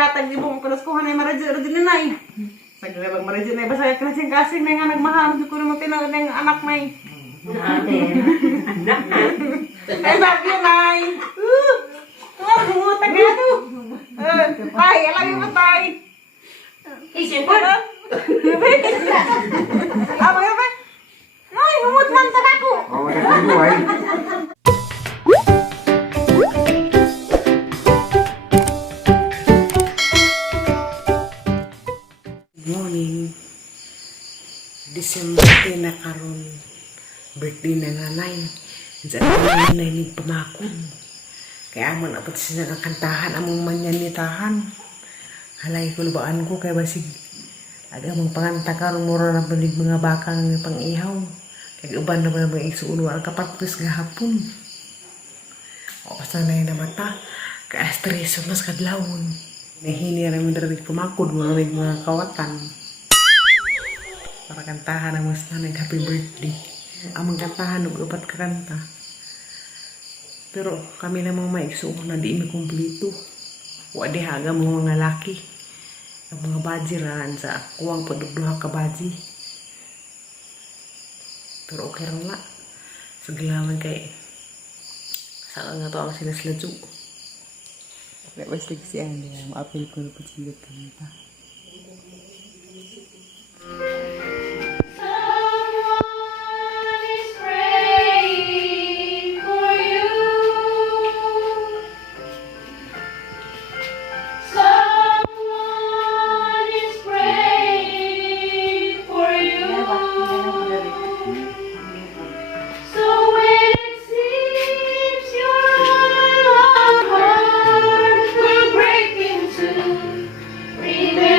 hatag ibong kulaskuhan ay marajo din nay. Sagre bang marajo nay basta kasing-kasing na nga nagmahal ko naman tinawag ng anak nay. I love you, Nay. Humutag na ito. Tay, alam mo tay. Siyempre. Ama ka ba? Nay, humut man sa ako. Oo, nagtigo ay. Good morning. December 10 na karon. Birthday na nanay. Diyan ko na nanay ni pamakon. Kaya mo na pati siya nakakantahan among manyanitahan. Halay ko lubaan ko kaya basig. Aga mong panganta karon mura na balig mga bakang pang-ihaw. Kaya uban na mga isuulo ang kapatpis gahapon. O kasanay na mata. Kaya stress mas kadlawon. Nahini namin dari pumakod mga kawatan. Para kantahan ang mas nanay happy birthday. Amang kantahan og upat ka kanta. Pero kami namang maigsuon na di mi kumplito. Wa di haga mga laki. Ang mga baji ran sa kuwang padugduha ka baji. Pero okay lang na. Saglaman kay saan nga to ang sinasladyo. Basta siya niya, ma-apel ko na pagsigat kanta. Remember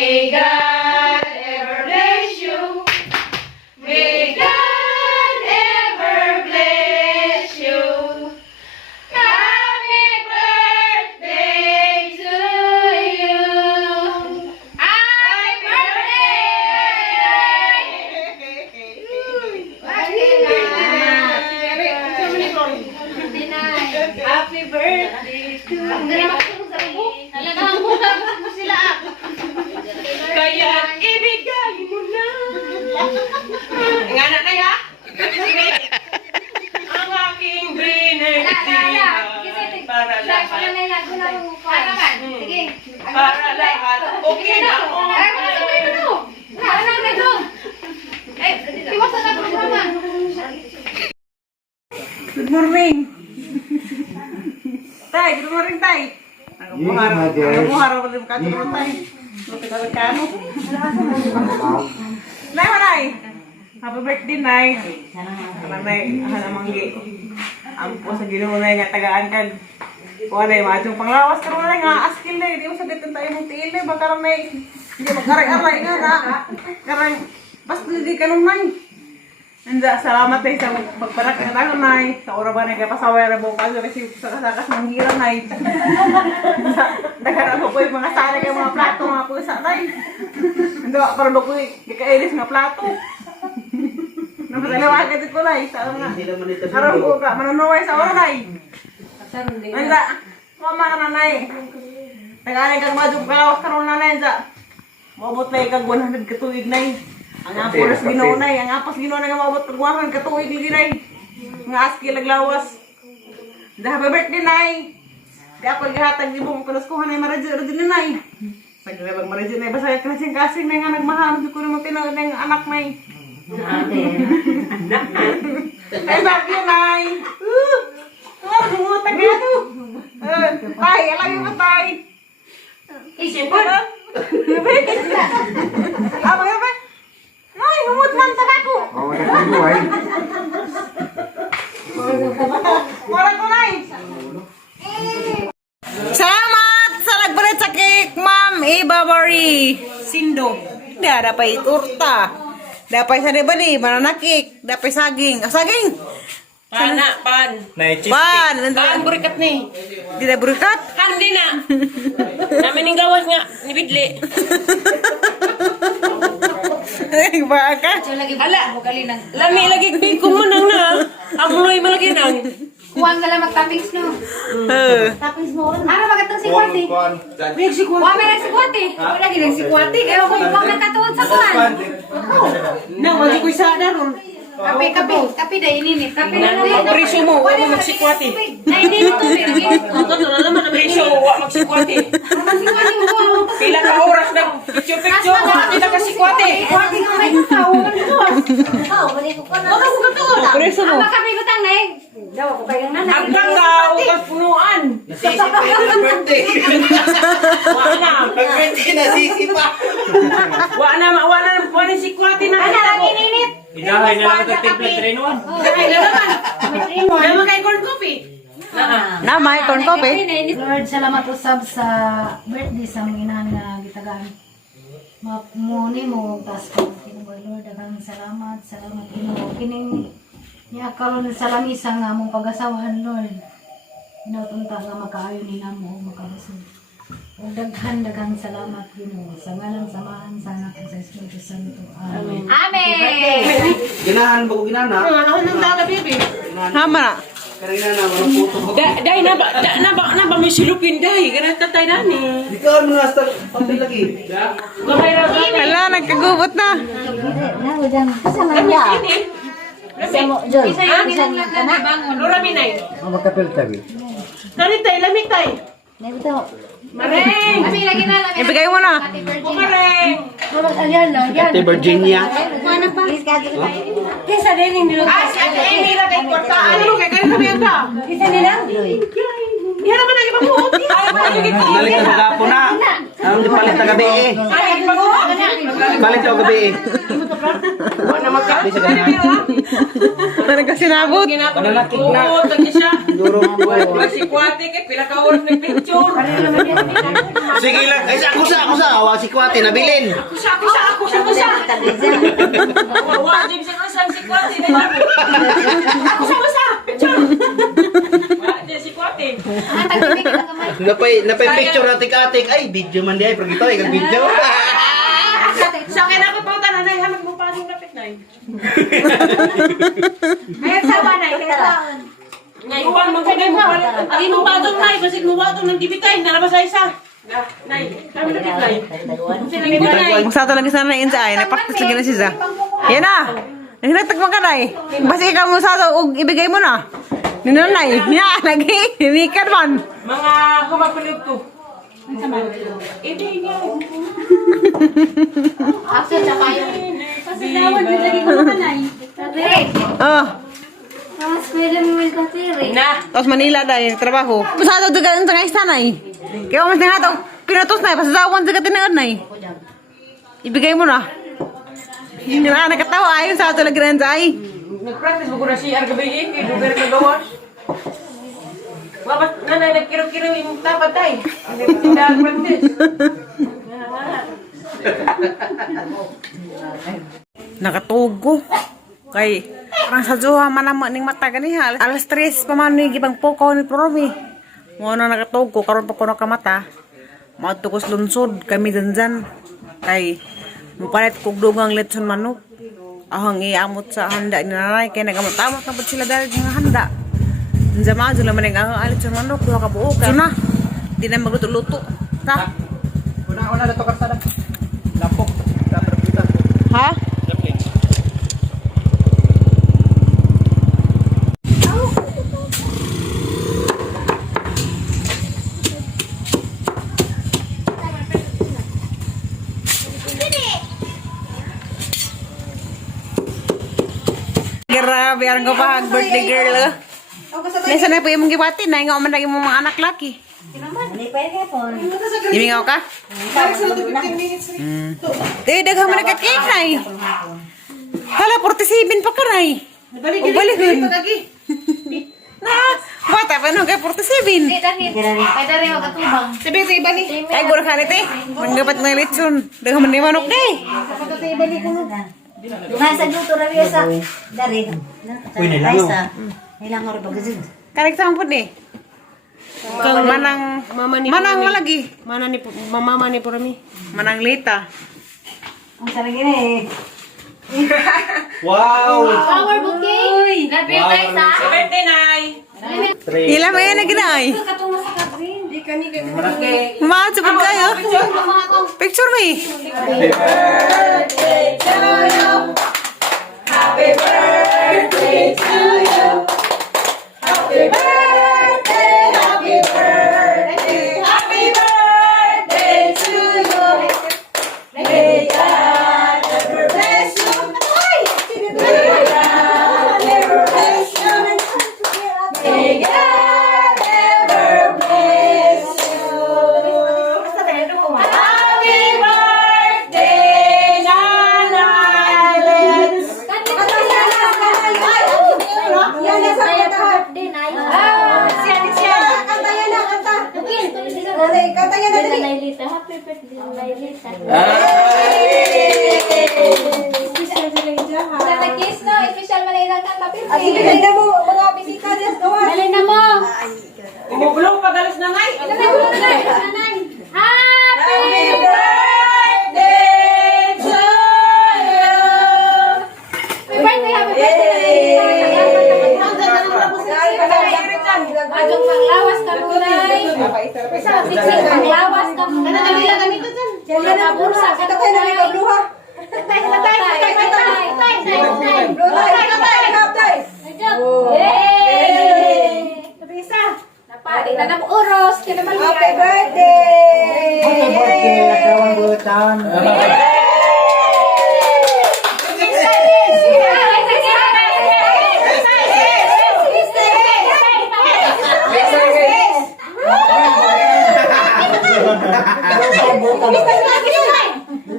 May God ever bless you. May God ever bless you. Happy birthday to you. Happy birthday. Happy birthday to you. Kaya ibigay mo na. Nga na ya. Ang aking binigyan para lahat. Para lahat. Okay na ako. Good morning. Tay, good morning, Tay. Ang muhara pa rin katulog, Tay. Lupit ka ano? Nay, manay. Happy birthday, Nay. Nanay, manggi. Ang po sa ginunay nga tagaan kan. Kung ano yung panglawas ka rin nga askil na. Hindi mo sabitin tayo mong tiil na. Baka rin hindi magkaray-aray nga na. Karang, basta hindi ka nung Nay. Anda, salamat tayo sa magparak ng tanong, Nay. Sa ura ba nagkapasaway na bukas kasi sa kasakas ng gira, Nay. Nagkaroon ko po yung mga sari ng mga plato, mga pusa, Nay. Anda, parang ko yung kailis ng plato. Napatalawagan ko, Nay. Sa nga. Harap ko ka, manunaway sa ura, Nay. Anda, mama ka na, Nay. Nag-alay kang madug kalawas ka rin na, Nay. Anda, mabot na kag 100 katuig, Nay. Ang apuras ginunay, ang apas ginunay nga mabot kagwaman, katuig ni Nay. Nga aski laglawas. Happy birthday, Nay. Di ako ihatag di mo kulaskuhan ay maradyo din ni Nay. Sagrabang maradyo na basta kasing-kasing na nga nagmahal ko naman tinawag ng anak, Nay. Ay, bagyo, Nay. Gumutag ano. Tay, alam mo, Tay. Isimpon. Apa ya, Pak? Nay, humut man sa ako. Wala ko, Nay. Salamat sa nagbalit sa cake, Ma'am Eva Marie Sindo. Dapat turta. Dapat sa debali, mananakik. Dapat saging. Saging. Pana, pan. Pan. Pan, burikat ni. Di na burikat? Handi na. Namin yung gawas nga, ni Bidli. Ay, baka. Hala, lami lagi biko mo nang na. Amoy malagi nang. Kuwang na lang mag-toppings, no? Toppings mo. Ano magatang si Kwati? Kuwang na lang si Kwati. Wala ginang si Kwati. Kaya kung kuwang na katuon sa kuwan. Na, wala ko isa na ron. Kape dahil ininit. Kape na lang. Preso mo, wala magsikwati. Dahil ininit to, Birgit. Ang totoo na naman ang preso, wala magsikwati. Si Kwati mo ko. Pila ka oras na picture-picture, wala ka sikwati. Kwati ka may tao. Wala ko katuon. Preso mo. Ang makapi ko tang naig. Daw ko kayang nanay. Ang gagaw, punuan. Wala na. Pag-birthday na sisi pa. Wala na sikwati na. Ano lagi ininit? Idahay na lang ito template rin nun. Dahil na naman. Naman kay corn coffee. Na, may corn coffee. Lord, salamat usab sa birthday sa mga inahan nga gitagaan. Muni mo, tas ko, Lord, dagang salamat Ginoo. Kining niya karon sa lamisa nga mong pag-asawahan, Lord. Inatunta nga makaayo ni namo makabusog. Ug daghang salamat Ginoo sa ngalan samahan sa anak sa Espiritu Santo. Amen. Amen. Ginahan ba ko ginana? Ano nang daga bibi? Hama na. Kanina na, walang puto ko. Dahil na ba may silupin dahil ganun tatay nani. Di ka mo nasta pampi lagi. Gamay ra ba? Hala, nagkagubot na. Nago dyan, kasama niya. Lami. Isa yung ginaglag na bangon. Lura minay. Makapil tabi. Kani tay, lami tay. Nagito. Mareng. Kami lagi na lang. Ibigay mo na. Ate Virgin. Mareng. Mabag alyan lang, yan. Ate Virginia. Ano pa? Kisa din yung nilog. As at any ra kay kwarta ano kay kanina kami anda. Kisa nila? Hindi naman lagi mabuot. Ay, lagi ko. Galit na gapo na. Ang palit na gabi eh. Ay, mabuot. Palit na gabi eh. Wala magka. Di sa ganyan. Ano ka sinabot? Pananakit na. Oo, tagi siya. Duro po. Wag si Kwate kay pila ka oras ng picture. Sige lang. Ay, ako sa. Awa si Kwate, nabilin. Ako siya. Wala, James, ako si Kwate. Ako sa. Picture. Wala, James, si Kwate. Napay picture atik-atik. Ay, video man di ay. Pero ito ay, video. Sa akin ako pauta na nay, hamig mo pa ng lapit nay. Ngayon sa banay, kailangan. Ngayon pa magkagay mo pa. Ang imong patong nay, basig mo patong ng dibitay, nalabas sa isa. Nay, kami lapit nay. Sila ni nay. Kung sa ito lagi sana yun sa ay, napaktas lagi na siya. Yan na! Nagtagman ka na eh. Basta ikaw mo sa ito, ibigay mo na. Ninanay, yan, lagi, hinikan man. Mga humapulog to. Hindi nga. Action na kayo. Pasalawan din lagi ko kanay. Tatire. Oh, Mas pwede mo may tatire. Na. tapos Manila dahil trabaho. Sa ito, dugaan sa ngayon sana eh. Kaya mas nga ito, pinutos na eh, pasasawan sa katinaad na eh. Ibigay mo na. Hindi na nakatawa, ayun sa ito lagi na sa ay. Nag-practice mo ko na si Argabi kay Ruber Magawas. Wapas nanay nagkiro-kiro yung tapad tay. Hindi ko tindahan practice. Nakatugo. Kay, parang sa Jowa man naman ning mata ganiha. Alas 3 pa man ni gibang pukaw ni Promi. Mo na nakatugo karon pa ko nakamata. Matugos lunsod kami dyan. Kay, mupalit kog dugang letson manok. Ahang iamot sa handa ni nanay. Kaya nagamot-amot na po sila dahil nga handa. Dyan mga dyan naman ang alit sa manok. Duha ka buo ka. na. Di na magluto-luto. Ta? Una na to karsada. Lapok. Dapat Ha? Grabe, ang kapag birthday girl. Nasa na po yung gibati na nga man yung mga anak laki. Imingaw ka? Daghan mo nagka-cake na eh. Hala, 47 pa ka na eh. Ubalihon. Na, bata pa nung kay 47. Kaya dari magkatubang. Sabi sa iba ni. Ay, gura ka nito eh. Manggapat na litson. Daghan mo ni manok na eh. Nasa dito na rin sa dari. Uy, nilangaw. Nilang oras pagkasig. Karik sa pun eh. Kang manang manang malagi. Mama ni Purami. Manang lita. Ang sarili na eh. Wow! Flower bouquet. Labi tayo sa. Birthday nay. Ila mo yan na ginay. Katungo sa Catherine. Di ka ni Matsupad kayo. Picture me. Happy birthday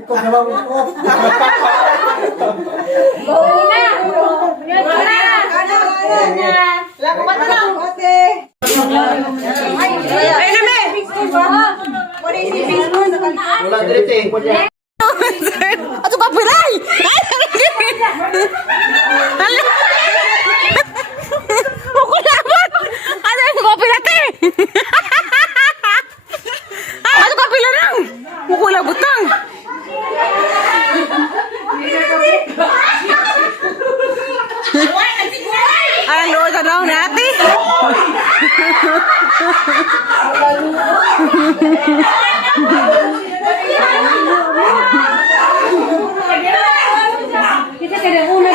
Ito, dalawang ko. Ay, name! Wala direct eh. Ato ka pilay! Hala! Mukulabat! Ano yung ko pilate? Ato ka pilarang! Mukulabutang! Ay, luwa ka daw ni ate! Kita kada una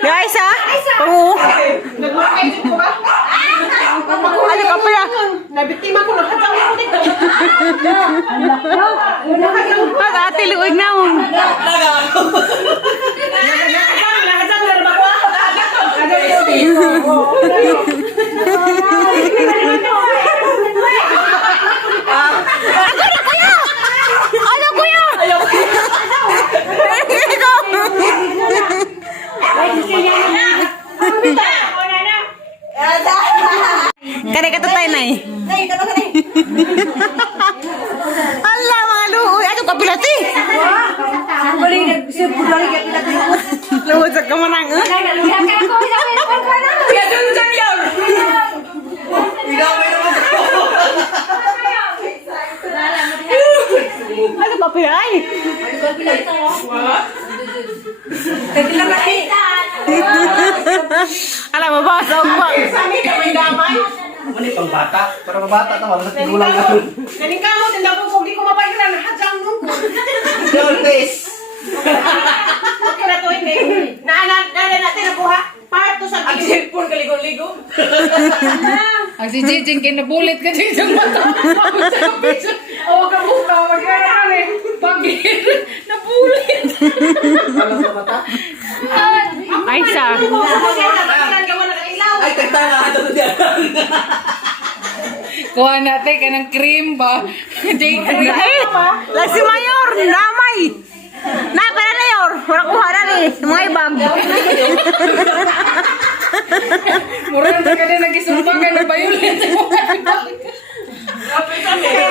Guys, ha? Oo. Ano ka pala? Nabiktima ko, nakatang ko dito. Pag ate luwag na mo. Nakatang na ba ko? Ano kuya? Ikaw. Kaya ka tatay na eh. Ala mga luoy. Ano ka pilati? Luwag sa kamarang. Ano ka pilay? Alam mo ba? Sa ugbang. Sami ka may damay. Ano yung pangbata? Para mabata ito, wala sa tigulang ka. Galing ka mo, tinda ko kung di ko mapagilan, nahadyang nung ko. Your face! Okay na to, hindi. Naalala natin nakuha. Part to sa cellphone kaligo-ligo. Ang si Jijing kinabulit ka dito mata. Oo, kamusta. Magkana kami. Pagir. Nabulit. Wala sa mata? Ay, sa. Ay, tagtanga ito na diyan. Kuha natin ka ng cream ba? Jay cream. Ay, lang si Mayor. Damay. Na, pala na yor. Wala kuha na rin. Mga ibang. Murang ka na nagisumpa ka na violet. Kaya